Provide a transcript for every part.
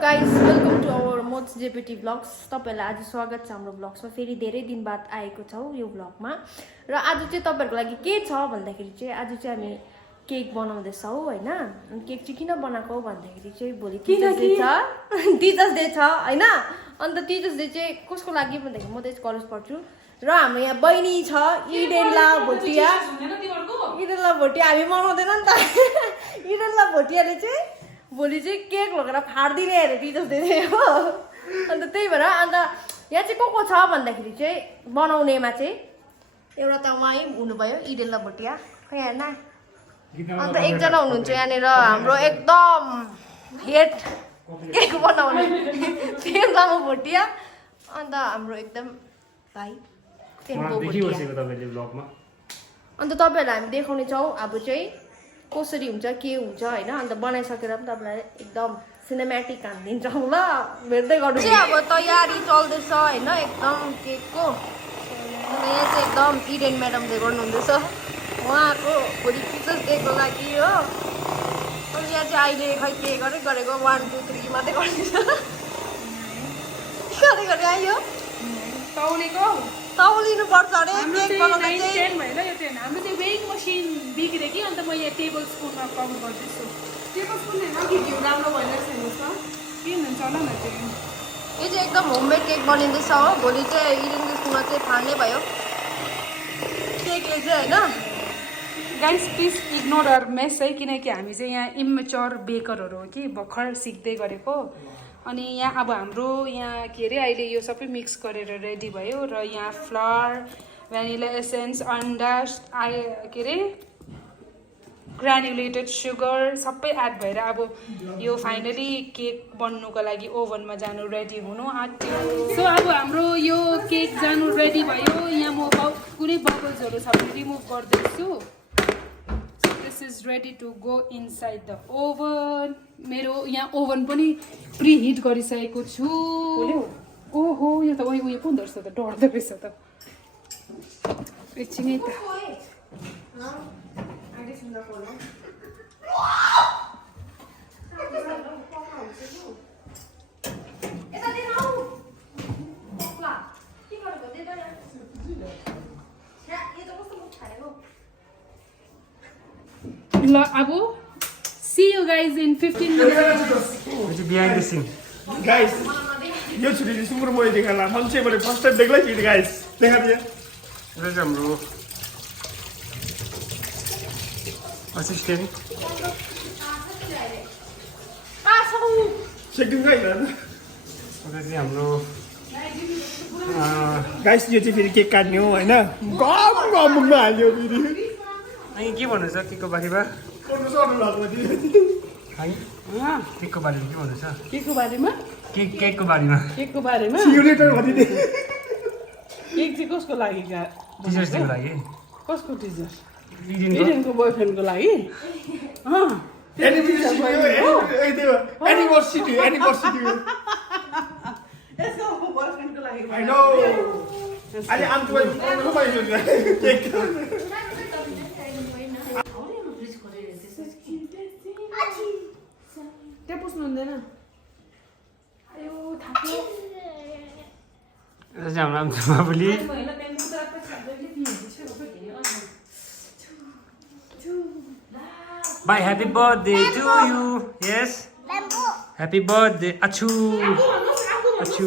guys, welcome to our Mods JPT vlogs. तपाईहरुलाई आज स्वागत छ हाम्रो vlogsमा. फेरि धेरै दिन बाद आएको छौ यो vlogमा. र आज चाहिँ तपाईहरुको लागि के छ भन्दाखेरि चाहिँ आज चाहिँ हामी केक बनाउँदै छौ हैन. अनि केक चाहिँ किन बनाएको भन्दाखेरि चाहिँ भोलि टिचर्स डे छ. टिचर्स डे छ हैन. अनि त टिचर्स डे चाहिँ कसको लागि भन्दाखेरि म त कलेज पढ्छु. र हाम्रो यहाँ बहिनी छ इडेनला भोटिया. इडेनला भोटिया हामी मनाउँदैन नि त. इडेनला भोटियाले चाहिँ भोलि चाहिँ केक लगेर फाड्दिने अरे टिचर्स डे हो. अन्त त्यही भएर अन्त यहाँ चाहिँ को छ भन्दाखेरि चाहिँ बनाउनेमा चाहिँ एउटा त उहाँ हुनुभयो इडेनला भोटिया खै हेर्न. अन्त एकजना हुनुहुन्छ यहाँनिर हाम्रो एकदम हेड केक बनाउने टेम्लामा भोटिया. अन्त हाम्रो एकदम भाइ टेम्पो भोटिया. अन्त तपाईँहरूलाई हामी देखाउने छौँ अब चाहिँ कसरी हुन्छ के हुन्छ हैन. अन्त बनाइसकेर पनि तपाईँलाई एकदम सिनेमेटिक हानिदिन्छौँ ल. हेर्दै गर्नु चाहिँ अब तयारी चल्दैछ हैन एकदम केकको. अन्त यहाँ चाहिँ एकदम इडेन म्याडमले गर्नुहुँदैछ उहाँको भोलि टिचर्स डेको लागि हो. अनि यहाँ चाहिँ अहिले खै के गरेको 1 2 3 मात्रै गर्दैछ. कति गरे आयो तौलेको तौलिनु पर्छ अरे केक बनाउँदा चाहिँ. टेन भएर यो टेन हाम्रो चाहिँ वेइङ मसिन बिग्रे कि अन्त म यहाँ टेबल स्पुनमा काउन्ट गर्दैछु. टेबल स्पुन हैन कि घिउ राम्रो भइरहेको छैन सर के हुन्छ होला न चाहिँ. यो चाहिँ एकदम होममेड केक बनिँदैछ हो. भोलि चाहिँ इडेनको स्कुलमा चाहिँ फाल्ने भयो केकले चाहिँ हैन. Guys please ignore our mess है किनकि हामी चाहिँ यहाँ इमेच्योर बेकरहरू हो कि भर्खर सिक्दै गरेको. अनि यहाँ अब हाम्रो यहाँ के अरे अहिले यो सबै मिक्स गरेर रेडी भयो र यहाँ फ्लावर भ्यानिला एसेन्स अन्डा के अरे ग्रानुलेटेड सुगर सबै एड भएर अब यो फाइनली केक बन्नुको लागि ओभनमा जानु रेडी हुनु आँट्यो. सो अब हाम्रो यो केक जानु रेडी भयो. यहाँ म कुनै बबल्सहरू छ भने रिमुभ गर्दैछु. This is ready to go inside the oven. मेरो यहाँ ओभन पनि प्रिहिट गरिसकेको छु. ओहो यो त उयो पो हुँदो रहेछ त डढ्दो रहेछ त एकछिनै त. ल अब see you guys in 15 minutes. behind the scene. Guys, यो छुट्टी चाहिँ सुँगुर मैले देखाला मान्छे मैले फर्स्ट टाइम देख्लै थिएँ गाइस. देखा दिए This is हाम्रो assistant. सेक्टिङ गाइस. This is हाम्रो गाइस यो चाहिँ फेरि केक काट्ने हो हैन. गम गम मुखमा हाल्यो फेरि. अनि के भन्नु छ केकको बारेमा? फोटो सर्नु लाग्यो केकको बारेमा के भन्नु छ? केकको बारेमा केकको बारेमा केकको बारेमा सिग्नेचर भनिदिए. केक चाहिँ कसको लागि टिचर्स डेको लागि. कसको टिचर? इडेनको इडेनको बोयफ्रेन्डको लागि. एनिभर्सिटी यसको बोयफ्रेन्डको लागि. I know. अहिले आमको केक त्यहाँ पुस्नु हुँदैन. यो चाहिँ हाम्रो आमा बाबुले Bye, happy birthday to you. Yes. Happy birthday. Achu. Achu.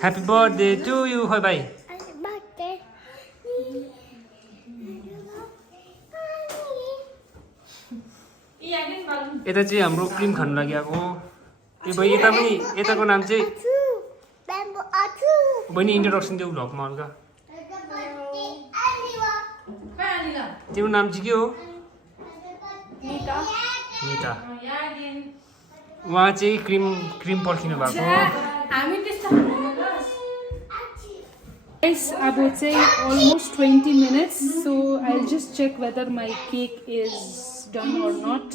Happy birthday to you. Bye bye. यता चाहिँ हाम्रो क्रिम खानु लागि आएको. यो भाइ यता पनि यताको नाम चाहिँ बहिनी इन्ट्रोडक्सन देऊ भ्लगमा हल्का. तिम्रो नाम चाहिँ के हो? निता. उहाँ चाहिँ क्रिम पर्खिनु भएको. Guys, अब चाहिँ almost 20 minutes. So I'll just check whether my cake is done or not.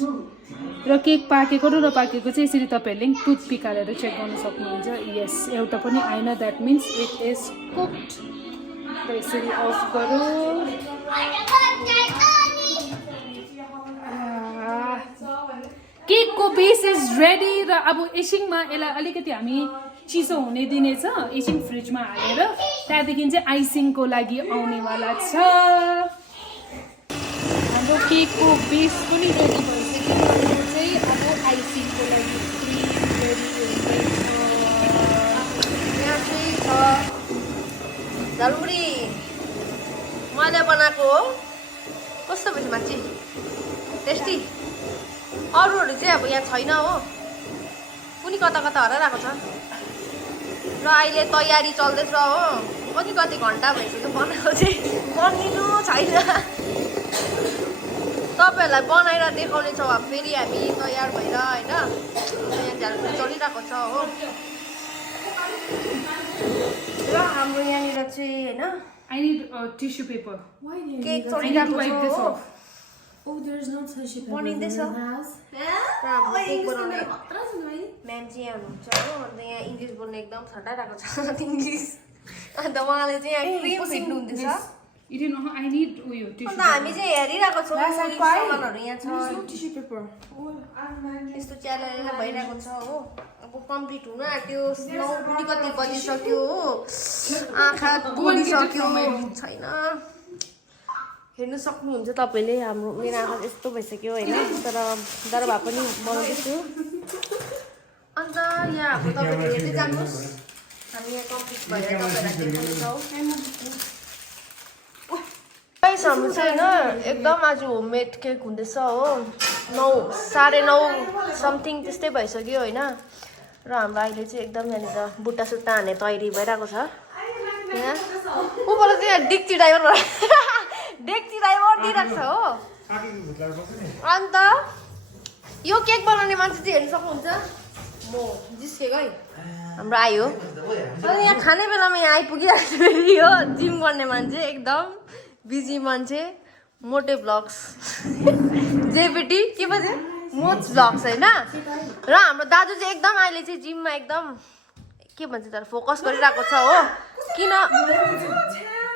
र केक पाकेको र नपाकेको चाहिँ यसरी तपाईँहरूले टुथपिक हालेर चेक गर्न सक्नुहुन्छ. यस एउटा पनि आएन that means it is cooked. र यसरी अफ गरौँ. केक को बेस इज रेडी र अब एकछिनमा यसलाई अलिकति हामी चिसो हुने दिनेछ एकछिन फ्रिजमा हालेर त्यहाँदेखि चाहिँ आइसिङको लागि आउनेवाला छ हाम्रो केकको बेस पनि रेडी भइसक्यो चाहिँ अब आइसिङको लागि रेडी हुँदैछ यहाँ चाहिँ छ झलमुरी मैले बनाएको हो कस्तो भएछ मान्छे टेस्टी अरूहरू चाहिँ अब यहाँ छैन हो कुनै कता कता हराइरहेको छ र अहिले तयारी चल्दैछ हो कति घन्टा भइसक्यो बनाएको चाहिँ बनिनु छैन तपाईँहरूलाई बनाएर देखाउनेछौँ अब फेरि हामी तयार भएर होइन यहाँ झ्यालमुरी चलिरहेको छ हो र हाम्रो यहाँनिर चाहिँ होइन I need tissue paper. Cake I need to चलिरहेको wipe छ this हो off. Oh, there's no tissue paper बनिँदैछ in the house. र हाम्रो केक बनाउने म्याम चाहिँ यहाँ हुनुहुन्छ हो अन्त यहाँ इङ्ग्लिस बोल्ने एकदम छटाइरहेको छ इङ्ग्लिस अन्त उहाँले चाहिँ यहाँ क्रिम फिट्नु हुँदैछ You didn't know how I need tissue अन्त हामी चाहिँ हेरिरहेको छौँ सामानहरू यहाँ छ There's no tissue paper. यस्तो च्यालेर भइरहेको छ हो अब कम्प्लिट हुन आँट्यो 9 पनि कति बजिसक्यो हो आँखा गुलिसक्यो छैन हेर्नु सक्नुहुन्छ तपाईँले हाम्रो मेरो आँखा यस्तो भइसक्यो होइन तर भए पनि बनाउँदैछु अन्त यहाँ अब तपाईँले हेर्दै जानुहोस् हामी यहाँ कम्प्लिट भएर तपाईँलाई देखाउँछौँ गाइस हाम्रो चाहिँ होइन एकदम आज होममेड केक हुँदैछ हो 9:30 समथिङ त्यस्तै भइसक्यो होइन र हाम्रो अहिले चाहिँ एकदम यहाँनिर बुट्टा सुट्टा हान्ने तयारी भइरहेको छ यहाँ ऊपर चाहिँ यहाँ डेक्ची ड्राइभर दिइरहेको छ हो अन्त यो केक बनाउने मान्छे चाहिँ हेर्नु सक्नुहुन्छ म जिस्केको है हाम्रो आयो अनि यहाँ खाने बेलामा यहाँ आइपुगिरहेको छ फेरि हो जिम गर्ने मान्छे एकदम बिजी मान्छे मोटे ब्लग्स जेपिटी के भन्छ मोच ब्लग्स होइन र हाम्रो दाजु चाहिँ एकदम अहिले चाहिँ जिममा एकदम के भन्छ तर फोकस गरिरहेको छ हो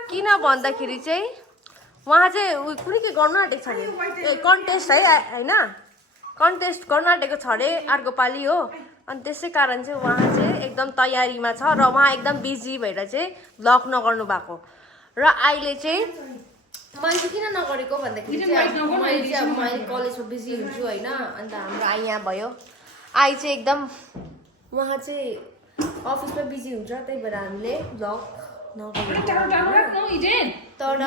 किन भन्दाखेरि चाहिँ उहाँ चाहिँ कुनै के गर्नु आँटेको छ अरे ए कन्टेस्ट है होइन कन्टेस्ट गर्नु आँटेको छ अरे अर्को पालि हो अनि त्यसै कारण चाहिँ उहाँ चाहिँ एकदम तयारीमा छ र उहाँ एकदम बिजी भएर चाहिँ ब्लग नगर्नु भएको र अहिले चाहिँ मैले चाहिँ किन नगरेको भन्दाखेरि चाहिँ मैले कलेजमा बिजी हुन्छु होइन अन्त हाम्रो आई यहाँ भयो आई चाहिँ एकदम उहाँ चाहिँ अफिसमा बिजी हुन्छ त्यही भएर हामीले ब्लग तर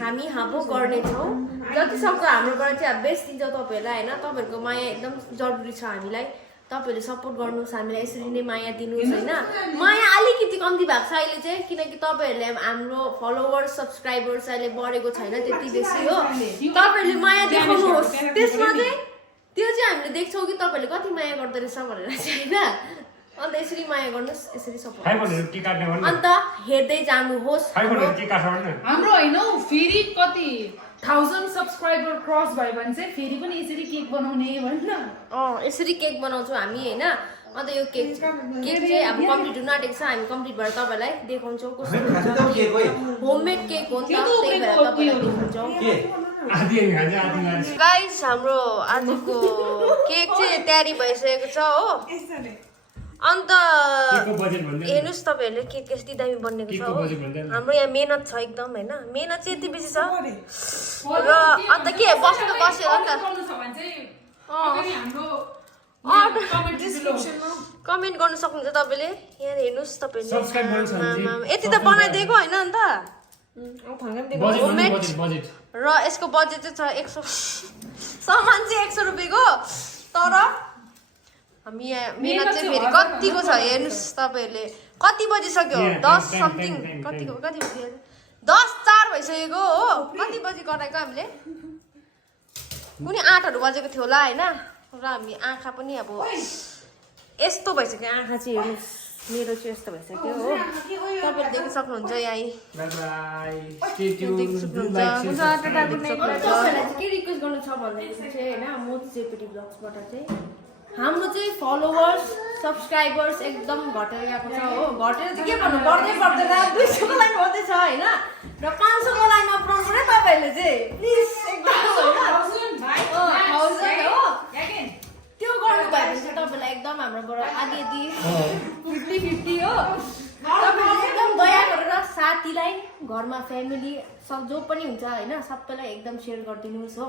हामी हाबो गर्नेछौँ जतिसक्दो हाम्रोबाट चाहिँ अब बेस्ट दिन्छौँ तपाईँहरूलाई होइन तपाईँहरूको माया एकदम जरुरी छ हामीलाई तपाईँहरूले सपोर्ट गर्नुहोस् हामीलाई यसरी नै माया दिनुहोस् होइन माया अलिकति कम्ती भएको छ अहिले चाहिँ किनकि तपाईँहरूले हाम्रो फलोवर्स सब्सक्राइबर्स अहिले बढेको छैन त्यति बेसी हो तपाईँहरूले माया देखाउनुहोस् त्यसमा चाहिँ त्यो चाहिँ हामीले देख्छौँ कि तपाईँहरूले कति माया गर्दो रहेछ भनेर चाहिँ होइन अन्त यसरी माया गर्नुहोस् यसरी सपोर्ट अन्त हेर्दै जानुहोस् हाम्रो होइन फेरि कति 1000 सब्सक्राइबर क्रस भयो भने चाहिँ फेरि पनि यसरी केक बनाउने भन्न यसरी केक बनाउँछौँ हामी होइन अन्त यो केक चाहिँ अब कम्प्लिट हुन आँटेको छ हामी कम्प्लिट भएर तपाईँलाई देखाउँछौँ कस्तो हुन्छ होममेड केक हो नि त त्यही भएर तपाईँलाई देखाउँछौँ गाइस हाम्रो आजको केक चाहिँ तयारी भइसकेको छ हो अन्त हेर्नुहोस् तपाईँहरूले केक यति दामी बनिएको छ हो हाम्रो यहाँ मेहनत छ एकदम होइन मेहनत चाहिँ यति बेसी छ र अन्त के बस्नु बस्यो नि त कमेन्ट गर्नु सक्नुहुन्छ तपाईँले यहाँ हेर्नुहोस् तपाईँले यति त बनाइदिएको होइन अन्त होममेड र यसको बजेट चाहिँ छ 100 सामान चाहिँ 100 रुपियाँको तर हामी यहाँ मेहनत चाहिँ फेरि कतिको छ हेर्नुहोस् तपाईँहरूले कति बजिसक्यो 10 समथिङ कति बजी 10:04 भइसकेको हो कति बजी कराएको हामीले कुनै 8 बजेको थियो होला होइन र हामी आँखा पनि अब यस्तो भइसक्यो आँखा चाहिँ हेर्नुहोस् मेरो चाहिँ यस्तो भइसक्यो हो तपाईँले देख्न सक्नुहुन्छ यहाँ के रिक्वेस्ट गर्नु छ भन्दाखेरि चाहिँ होइन मोच जेपिटी ब्लग्सबाट चाहिँ हाम्रो चाहिँ फलोवर्स सब्सक्राइबर्स एकदम घटेर गएको छ हो घटेर चाहिँ के भन्नु बढ्दै बढ्दैन 200 को लाइन हुँदैछ होइन र 500 को लाइनमा पुऱ्याउनु पर्यो तपाईँहरूले चाहिँ प्लिज एकदम होइन 1000 हो त्यो गर्नु आउनु भयो भने चाहिँ तपाईँलाई एकदम हाम्रोबाट आधी 50-50 हो तपाईँले एकदम दया गरेर साथीलाई घरमा फ्यामिली सब जो पनि हुन्छ होइन सबैलाई एकदम सेयर गरिदिनुहोस् हो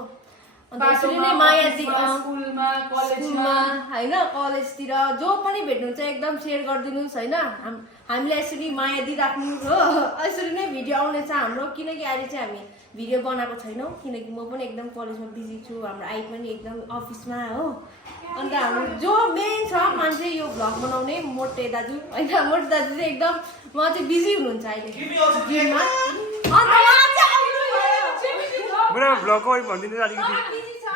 अन्त यसरी नै माया स्कुलमा स्कुलमा होइन कलेजतिर जो पनि भेट्नुहुन्छ एकदम सेयर गरिदिनुहोस् होइन हामीलाई यसरी माया दिइराख्नुहोस् हो यसरी नै भिडियो आउनेछ हाम्रो किनकि अहिले चाहिँ हामी भिडियो बनाएको छैनौँ किनकि म पनि एकदम कलेजमा बिजी छु हाम्रो आई पनि एकदम अफिसमा हो अन्त हाम्रो जो मेन छ मान्छे यो भ्लग बनाउने मोटे दाजु होइन मोटे दाजु चाहिँ एकदम उहाँ चाहिँ बिजी हुनुहुन्छ अहिले जिममा अन्त उहाँ चाहिँ आउनुभयो मेरो भ्लगको भनिदिनु अलिकति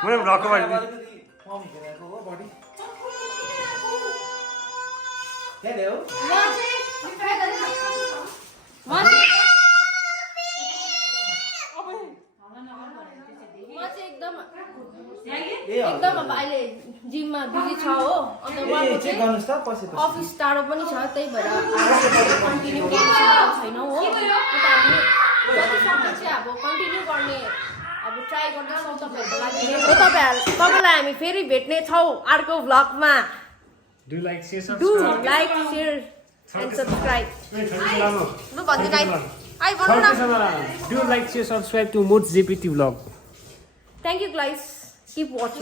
मेरो भ्लगको भनिदिनु एकदम अब अहिले जिममा बिजी छ हो अन्त उहाँको चाहिँ अफिस टाढो पनि छ त्यही भएर कन्टिन्यू गर्न सकेको छैनौँ हो अन्त हामी जतिसक्दो चाहिँ अब कन्टिन्यू गर्ने अब ट्राई गर्दैछौँ तपाईँहरूको लागि तपाईँलाई हामी फेरि भेट्ने छौँ अर्को भ्लगमा do like share and subscribe लु भनिदिनु आई भन्नु न do like share subscribe to मोट्स जेपिटी vlog thank you guys keep watching